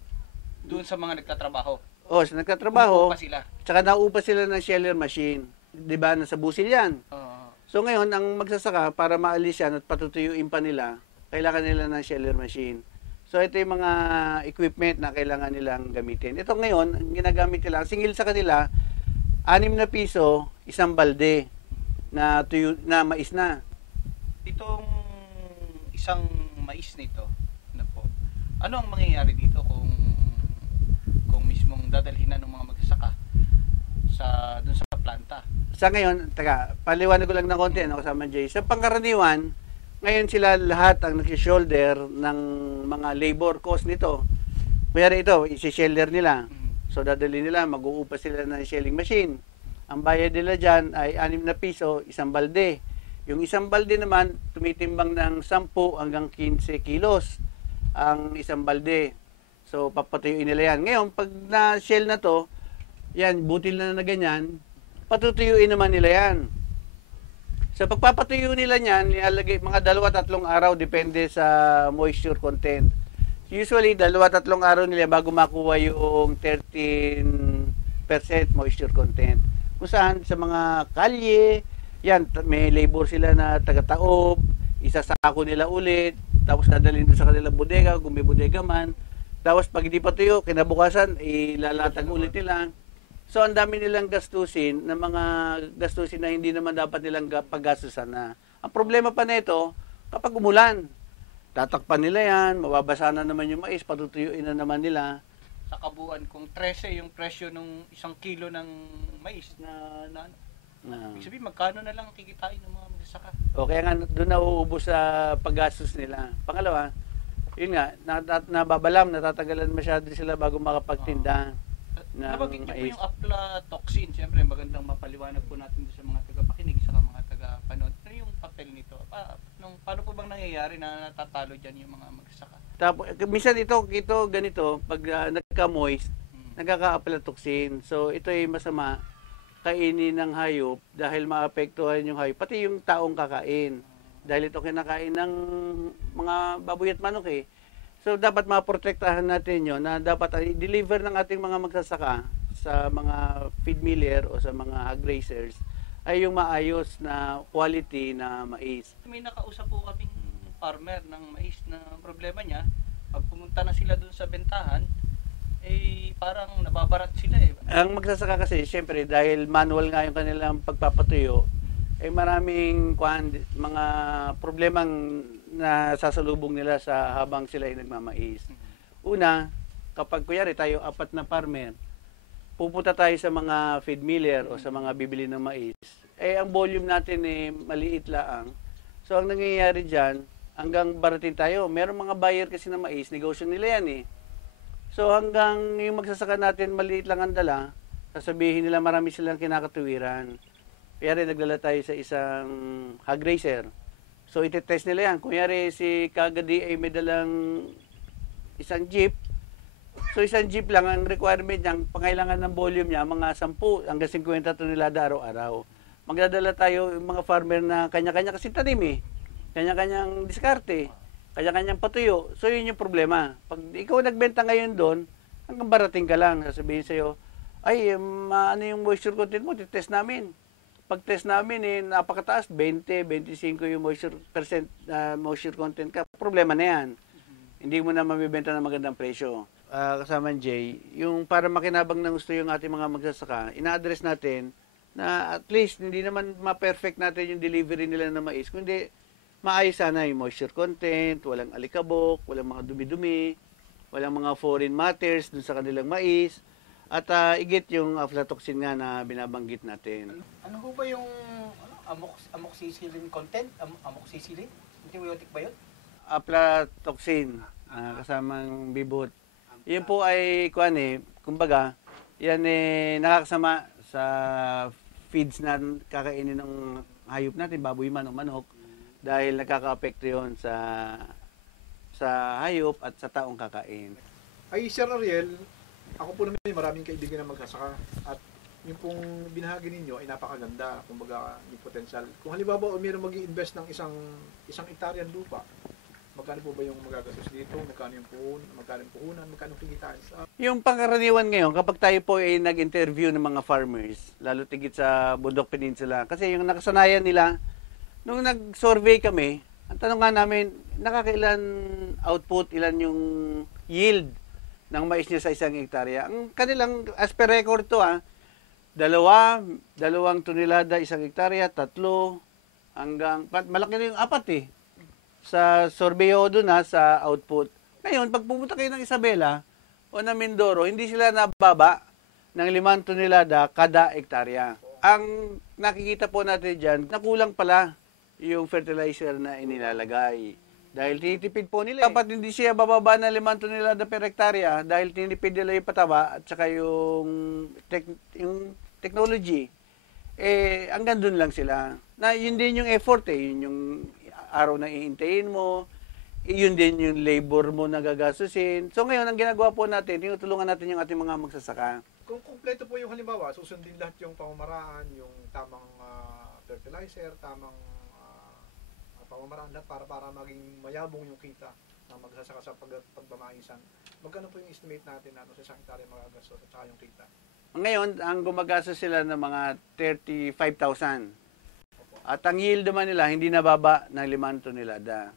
Doon sa mga nagtatrabaho? O, sa nagtatrabaho, Umuupa sila? tsaka naupa sila ng sheller machine. Diba, nasa busil yan. So ngayon, ang magsasaka, para maalis yan at patutuyuin pa nila, kailangan nila ng sheller machine. So ito yung mga equipment na kailangan nilang gamitin. Ito ngayon, ang ginagamit nila, singil sa kanila, 6 na piso, 1 balde na mais na. Itong isang mais nito, ano po, ano ang mangyayari dito kung mismong dadalhin na ng mga magsasaka doon sa planta? Sa ngayon, paliwanag ko lang ng konti, kasama Jay. Sa pangkaraniwan, ngayon sila lahat ang nag-shoulder ng mga labor cost nito. Kaya ito, isi-sheller nila. So dadali nila, mag-uupa sila ng shelling machine. Ang bayad nila dyan ay 6 na piso, 1 balde. Yung 1 balde naman, tumitimbang ng 10 hanggang 15 kilos ang 1 balde. So papatuyuin nila yan. Ngayon, pag na-shell na to, yan, butil na ganyan, patutuyuin naman nila yan. Sa pagpapatuyo nila niyan, nilalagay mga 2-3 araw, depende sa moisture content. Usually, 2-3 araw nila bago makuha yung 13% moisture content. Kung saan, sa mga kalye, yan, may labor sila na taga-taob, isasako nila ulit, tapos dadalhin sa kanilang bodega, kung may bodega man. Tapos pag hindi pa tuyo, kinabukasan, ilalatag ulit nila. So, ang dami nilang gastusin na mga gastusin na hindi naman dapat nilang paggastusan na. Ang problema pa nito, kapag umulan, tatakpan nila yan, mababasa na naman yung mais, patutuyuin na naman nila. Sa kabuuan, kung 13 yung presyo ng 1 kilo ng mais na ibig sabihin, magkano na lang kikitain ng mga magsasaka? O kaya nga, doon nauubos sa paggastos nila. Pangalawa, yun nga, nababalam, natatagalan masyado sila bago makapagtinda. Nabagin niyo po yung aflatoxin. Siyempre, magandang mapaliwanag po natin sa mga tagapakinig sa mga tagapanood. Ano yung papel nito? Paano po bang nangyayari na natatalo dyan yung mga magsasaka? Tapos, minsan ito ganito, pag nagka-moist, nagkaka-aflatoxin. So, ito ay masama kainin ng hayop dahil maapektuhan yung hayop. Pati yung taong kakain. Dahil ito kinakain ng mga baboy at manok So, dapat maprotektahan natin yun na dapat i-deliver ng ating mga magsasaka sa mga feed miller o sa mga grazers ay yung maayos na quality na mais. May nakausap po kaming farmer ng mais na problema niya, pag pumunta na sila dun sa bentahan, parang nababarat sila Ang magsasaka kasi, syempre, dahil manual nga yung kanilang pagpapatuyo, maraming mga problemang na sasalubong nila sa habang sila ay nagmamais. Una, kapag kunyari tayo 4 na farmer, pupunta tayo sa mga feed miller o sa mga bibili ng mais, ang volume natin maliit lang. So, ang nangyayari dyan, hanggang baratin tayo, meron mga buyer kasi na mais, negosyo nila yan So, hanggang yung magsasaka natin, maliit lang ang dala, sasabihin nila marami silang kinakatuwiran. Kaya nagdala tayo sa isang hog racer. So, iti-test nila yan. Kunyari, si Kagadi ay may dalang isang jeep. So, isang jeep lang, ang requirement niya, ang pangailangan ng volume niya, mga 10 hanggang 50 tonelada araw-araw. Magdadala tayo yung mga farmer na kanya-kanya kasi tanim Kanya-kanyang diskarte. Kanya-kanyang patuyo. So, yun yung problema. Pag ikaw nagbenta ngayon doon, hanggang barating ka lang. Sasabihin sa'yo, ano yung moisture content mo? Titest namin. Pag-test namin, napakataas, 20-25 yung moisture content ka. Problema na yan. Hindi mo na mabibenta ng magandang presyo. Kasama Jay, yung para makinabang ng gusto yung ating mga magsasaka, ina-address natin na at least hindi naman ma-perfect natin yung delivery nila ng mais, kundi maayos sana yung moisture content, walang alikabok, walang mga dumi-dumi, walang mga foreign matters dun sa kanilang mais, at igit yung aflatoxin nga na binabanggit natin. Ano ho ba yung amoxicillin content? Amoxicillin? Antibiotic ba yun? Aflatoxin, kasamang bibot. Yan po ay, kumbaga, yan nakakasama sa feeds na kakainin ng hayop natin, baboy man o manok, dahil nakaka-apekto yun sa hayop at sa taong kakain. Ay, Sir Ariel, ako po naman maraming kaibigan na magsasaka at yung pong binahagi ninyo ay napakaganda, kumbaga yung potential. Kung halimbawa mayroong mag-i-invest ng isang hektaryan lupa, magkano po ba yung magagastos dito? Magkano yung puhunan? Magkano kikitain? Yung pangkaraniwan ngayon, kapag tayo po ay nag-interview ng mga farmers, lalo tigit sa Bundok Peninsula, kasi yung nakasanayan nila, nung nag-survey kami, ang tanong nga namin, nakakailan output, ilan yung yield ng mais niya sa isang hektarya. Ang kanilang, as per record to dalawang tonelada isang hektarya, 3, hanggang, malaki na yung 4 sa surveyo doon sa output. Ngayon, pag pumunta kayo ng Isabela o ng Mindoro, hindi sila nababa ng 5 tonelada kada hektarya. Ang nakikita po natin dyan, nakulang pala yung fertilizer na inilalagay. Dahil tinitipid po nila. Dapat hindi siya bababa ng 5 tonelada per hektarya dahil tinitipid nila yung pataba at saka yung technology. Hanggang doon lang sila. Na yun din yung effort yun yung araw na ihintayin mo, yun din yung labor mo na gagastusin. So ngayon, ang ginagawa po natin, tinutulungan natin yung ating mga magsasaka. Kung kumpleto po yung halimbawa, susundin lahat yung pamamaraan, yung tamang fertilizer, tamang pamamaraan lahat para maging mayabong yung kita na magsasaka sa pagmamaisan. Magkano po yung estimate natin na sa isang hektarya magagastos at saka yung kita? Ngayon, ang gumagastos sila ng mga 35,000. At ang yield naman nila, hindi nababa ng 5 tonelada.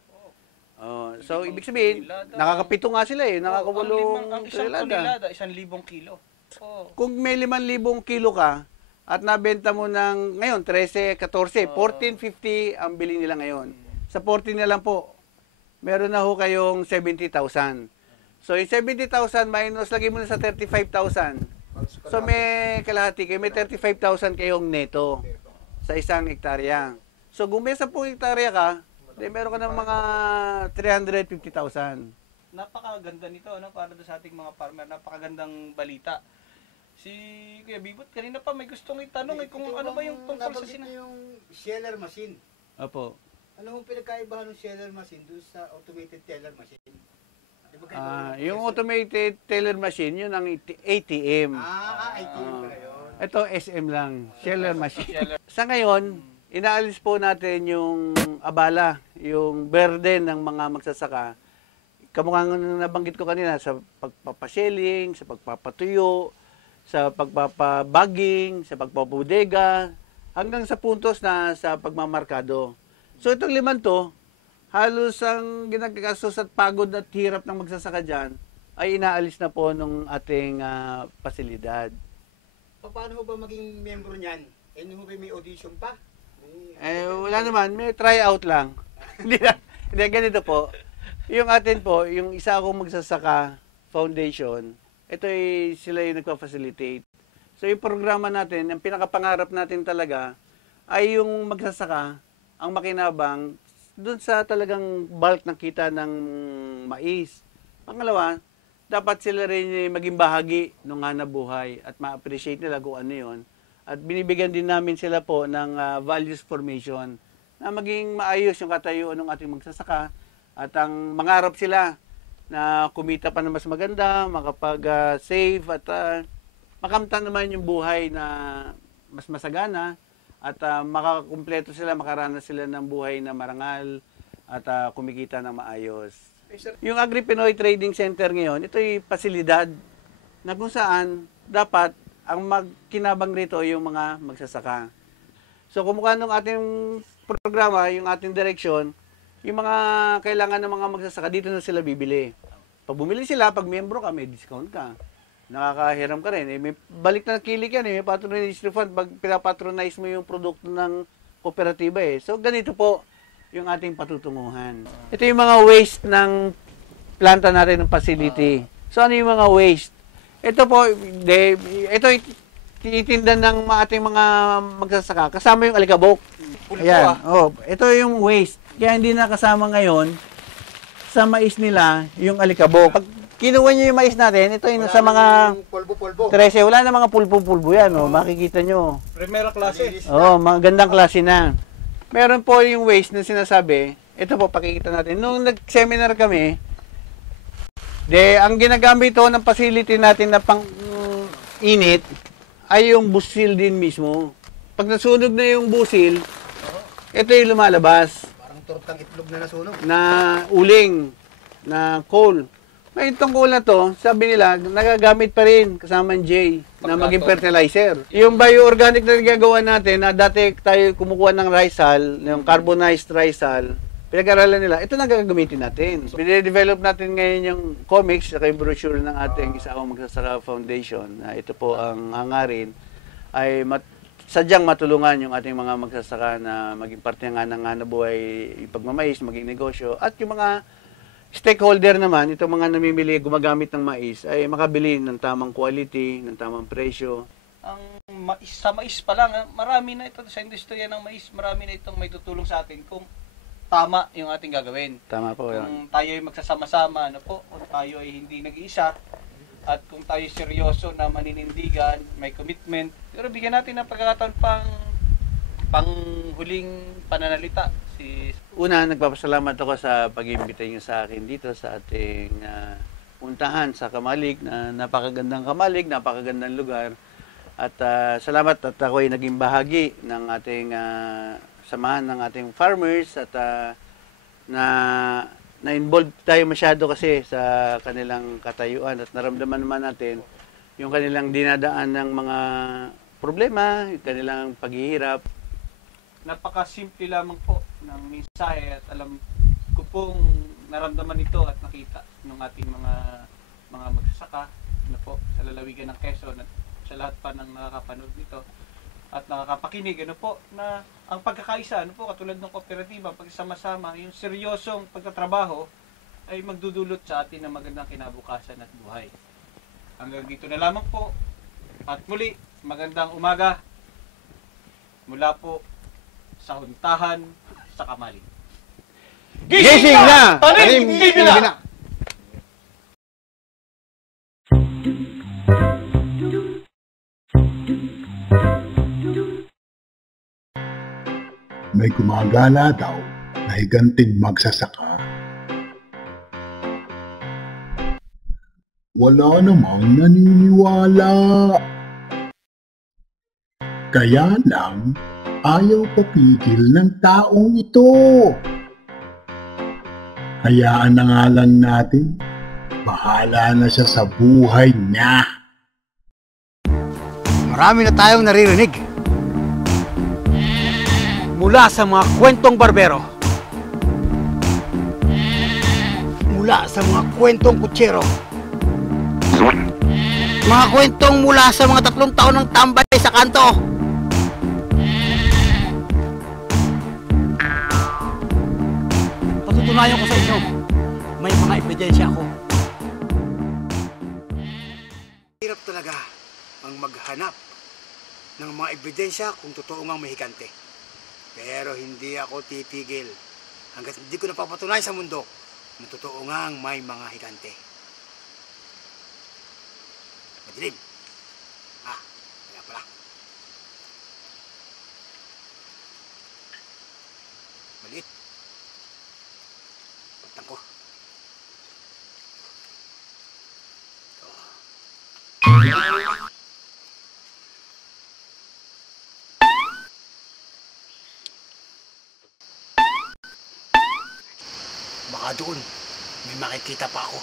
So, ibig sabihin, nakakapito nga sila nakakawalong tonelada. 1,000 kilo. Kung may 5,000 kilo ka, at nabenta mo ng, ngayon, 13, 14, 14.50 ang bili nila ngayon. Sa 14 na lang po, meron na ho kayong 70,000. So, yung 70,000 minus, lagi mo na sa 35,000. So, may kalahati kayo, may 35,000 kayong neto sa isang hektarya. So, kung may 10 hektarya ka, meron ka ng mga 350,000. Napakaganda nito, para sa ating mga farmer. Napakagandang balita. Si Kuya Bibot, kanina pa may gustong itanong kung ano ba yung tungkol sa yung sheller machine. Opo. Ano yung pinagkaibahan ng sheller machine doon sa automated teller machine? Yung automated teller machine, yun ang ATM. ATM pala yun. Ito, SM lang. Sheller machine. Sa ngayon, inaalis po natin yung abala, yung burden ng mga magsasaka. Kamukhang nabanggit ko kanina sa pagpapashelling, sa pagpapatuyo, sa pagpapabagging, sa pagpapabodega, hanggang sa puntos na sa pagmamarkado. So itong 5 to, halos ang ginagastos at pagod at hirap ng magsasaka dyan, ay inaalis na po ng ating pasilidad. Paano ho ba maging membro niyan? Hindi ho ba may audition pa? Wala naman, may tryout lang. Hindi, ganito po. Yung atin po, yung isa akong magsasaka foundation, ito ay sila yung nagpa-facilitate. So yung programa natin, ang pinakapangarap natin talaga, ay yung magsasaka, ang makinabang, dun sa talagang bulk ng kita ng mais. Pangalawa, dapat sila rin maging bahagi ng hanap buhay at ma-appreciate nila kung ano yun. At binibigyan din namin sila po ng values formation na maging maayos yung katayuan ng ating magsasaka at ang mangarap sila na kumita pa na mas maganda, makapag-save at makamtan naman yung buhay na mas masagana at makakumpleto sila, makaranas sila ng buhay na marangal at kumikita ng maayos. Yung Agri Pinoy Trading Center ngayon, ito ay pasilidad na kung saan dapat ang magkinabang rito yung mga magsasaka. So kumukha nung ating programa, yung ating direksyon, yung mga kailangan ng mga magsasaka, dito na sila bibili. Pag bumili sila, pag miyembro ka, may discount ka. nakakahiram ka rin. May balik na kilig yan, may patronage refund pag pinapatronize mo yung produkto ng kooperatiba So ganito po yung ating patutunguhan. Ito yung mga waste ng planta natin ng facility. So ano yung mga waste? Ito po, ito tinitinda ng ating mga magsasaka. Kasama yung alikabok. Ayan. Ito yung waste. Kaya hindi na kasama ngayon sa mais nila yung alikabok. Pag kinuha nyo yung mais natin, ito yung sa mga pulbo-pulbo. 13, wala na mga pulbo-pulbo yan. Makikita nyo. Primera klase. Magandang klase na. Meron po yung waste na sinasabi. Ito po, pakikita natin. Nung nag-seminar kami, ang ginagamit ito ng facility natin na pang-init ay yung busil din mismo. Pag nasunog na yung busil, ito yung lumalabas. Parang tortang itlog na nasunog. Na uling, na coal. Ngayon itong coal na to, sabi nila, nagagamit pa rin kasama ng J na maging fertilizer. Yung bioorganic na nagagawa natin, na dati tayo kumukuha ng risal, yung carbonized risal, pinag-aralan nila, ito na gagamitin natin. Pine-develop natin ngayon yung comics at yung brochure ng ating Isaong Magsasaka Foundation. Ito po ang hangarin ay sadyang matulungan yung ating mga magsasaka na maging parte nga ng buhay pagmamais, maging negosyo. At yung mga stakeholder naman, itong mga namimili, gumagamit ng mais, ay makabili ng tamang quality, ng tamang presyo. Sa mais pa lang, marami na ito sa industriya ng mais, marami na itong may tutulong sa atin kung tama yung ating gagawin. Tama po yan. Kung tayo ay magsasama-sama, kung tayo ay hindi nag-iisa, at kung tayo seryoso na maninindigan, may commitment, pero bigyan natin ng pagkakataon pang huling pananalita. Una, nagpapasalamat ako sa pag-imbita niyo sa akin dito sa ating puntahan sa Kamalig, na napakagandang Kamalig, napakagandang lugar. At salamat at ako ay naging bahagi ng ating samahan ng ating farmers at na-involve tayo masyado kasi sa kanilang katayuan at naramdaman naman natin yung kanilang dinadaan ng mga problema, yung kanilang paghihirap. Napakasimple lamang po ng mensahe at alam ko pong naramdaman ito at nakita ng ating mga magsasaka po sa lalawigan ng Quezon at sa lahat pa ng nakakapanood nito at nakakapakinig po na ang pagkakaisa katulad ng kooperatiba, pagsama-sama, yung seryosong pagtatrabaho ay magdudulot sa atin ng magandang kinabukasan at buhay. Hanggang dito na lamang po at muli magandang umaga mula po sa Huntahan sa Kamalig. Gising na! Tanim TV na! May gumagala daw na higanting magsasaka. Wala namang naniniwala. Kaya lang, ayaw papigil ng taong ito. Hayaan na nga lang natin, bahala na siya sa buhay niya. Marami na tayong naririnig mula sa mga kwentong barbero, mula sa mga kwentong kutsero, mga kwentong mula sa mga 3 taon ng tambay sa kanto. Patutunayan ko sa inyo, may mga ebidensya ako. Hirap talaga ang maghanap ng mga ebidensya kung totoo ngang may higante. Pero hindi ako titigil hanggat hindi ko napapatunayan sa mundo na totoo ngang may mga higante. Madilim. Kaya pala. Maliit. Pagtang ko. Baka doon, may makikita pa ako.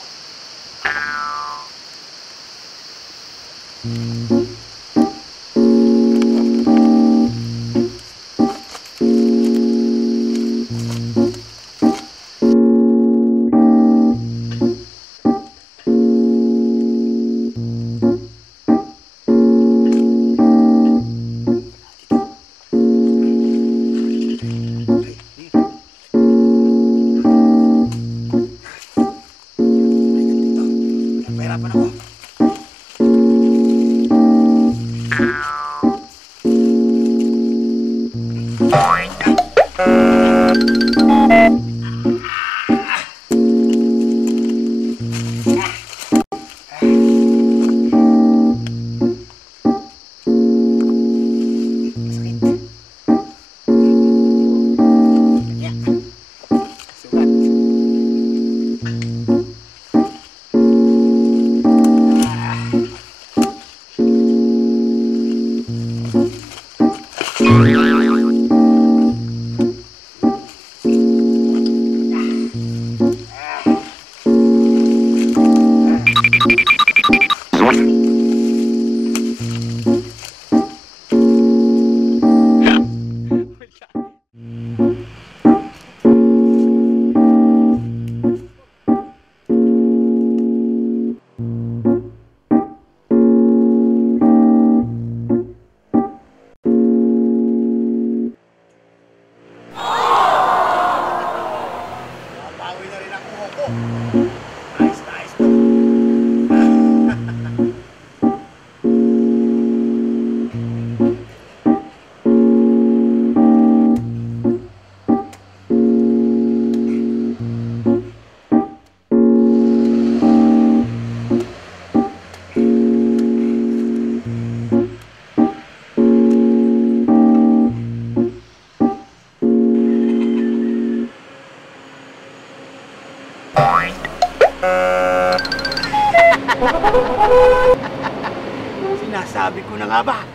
Sinasabi ko na nga ba?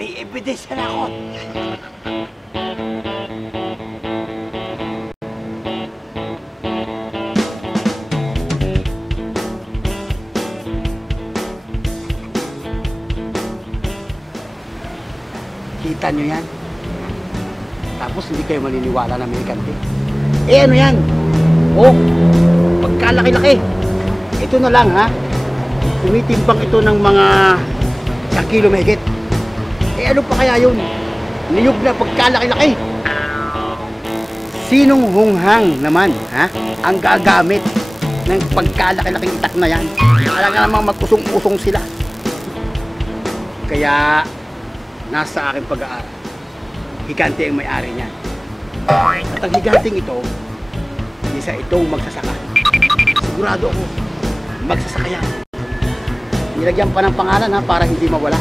May ebidensya na ako. Kita nyo yan? Tapos hindi kayo maniniwala na may kante. Eh ano yan? Oh, pagkalaki-laki. Ito na lang ha. Tumitimbang ito ng mga 1 kilo mahigit. Eh ano pa kaya yun? Niyog na pagkalaki-laki. Sinong hunghang naman ha? Ang gagamit ng pagkalaki-laking itak na yan? Talaga namang mag-usong-usong sila. Kaya nasa aking pag-aaral. Higante ang may-ari niyan. At ang higanting ito, isa itong magsasaka. Sigurado ako, magsasaka yan. Nilagyan pa ng pangalan ha, para hindi mawala.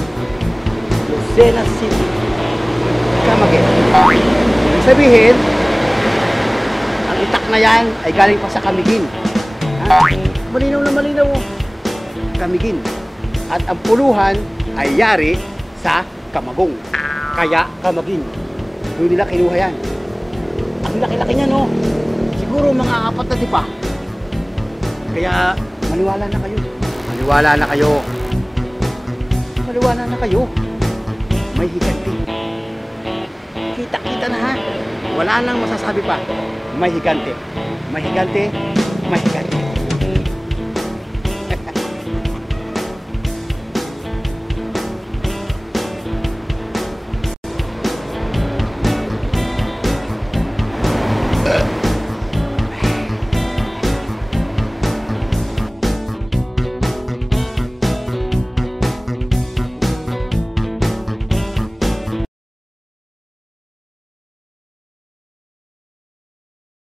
Lucena City. Camiguin. Ibig sabihin, ang itak na yan ay galing pa sa Camiguin. Ha? Malinaw na malinaw. Camiguin. At ang puluhan ay yari sa Camagong. Kaya Camiguin. Doon nila kinuha yan. Ang laki-laki niya, no? Siguro mga 4 na tipa. Kaya maniwala na kayo. Maniwala na kayo. Maniwala na kayo. May higanti. Kita-kita na ha. Wala nang masasabi pa. May higanti. May higanti. May higanti.